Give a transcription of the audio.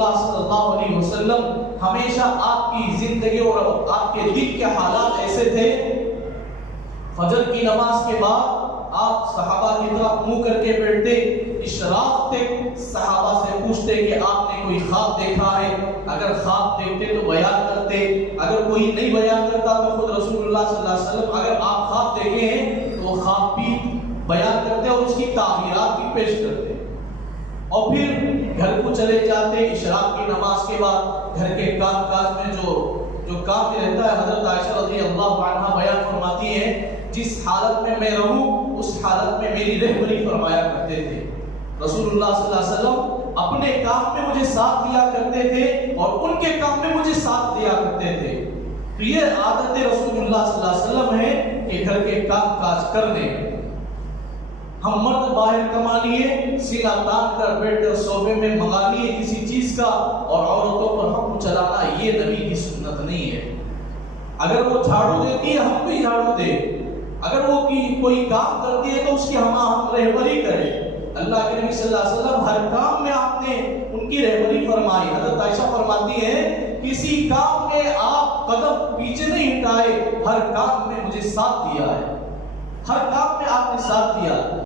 اللہ صلی اللہ علیہ وسلم ہمیشہ آپ کی زندگی اور آپ کے دل کے حالات ایسے تھے، فجر کی نماز کے بعد آپ صحابہ کی طرف منہ کر کے بیٹھتے، اشراق تک صحابہ سے پوچھتے کہ آپ نے کوئی خواب دیکھا ہے، اگر خواب دیکھتے تو بیان کرتے، اگر کوئی نہیں بیان کرتا تو خود رسول اللہ صلی اللہ علیہ وسلم اگر آپ خواب دیکھے ہیں تو وہ خواب بھی بیان کرتے اور اس کی تعبیرات بھی پیش کرتے، اور پھر گھر کو چلے جاتے۔ اشراق کی نماز کے بعد گھر کے کام کاج میں جو کام رہتا ہے، حضرت عائشہ رضی اللہ عنہا بیان فرماتی ہیں جس حالت میں میں رہوں اس حالت میں میری رہبری فرمایا کرتے تھے۔ رسول اللہ صلی اللہ علیہ وسلم اپنے کام میں مجھے ساتھ دیا کرتے تھے اور ان کے کام میں مجھے ساتھ دیا کرتے تھے۔ تو یہ عادت رسول اللہ صلی اللہ علیہ وسلم ہے کہ گھر کے کام کاج کرنے، ہم مرد باہر کما لیے، سینہ تان کر بیٹھ کر صوبے میں منگا لیے کسی چیز کا اور عورتوں پر حکم چلانا، یہ نبی کی سنت نہیں ہے۔ اگر وہ جھاڑو دیتی ہے ہم بھی جھاڑو دیں، اگر وہ کوئی کام کرتی ہے تو اس کی ہم رہبری کریں۔ اللہ کے نبی صلی اللہ علیہ وسلم ہر کام میں آپ نے ان کی رہبری فرمائی۔ حضرت عائشہ فرماتی ہیں کسی کام میں آپ قدم پیچھے نہیں ہٹائے، ہر کام میں مجھے ساتھ دیا ہے، ہر کام میں آپ نے ساتھ دیا۔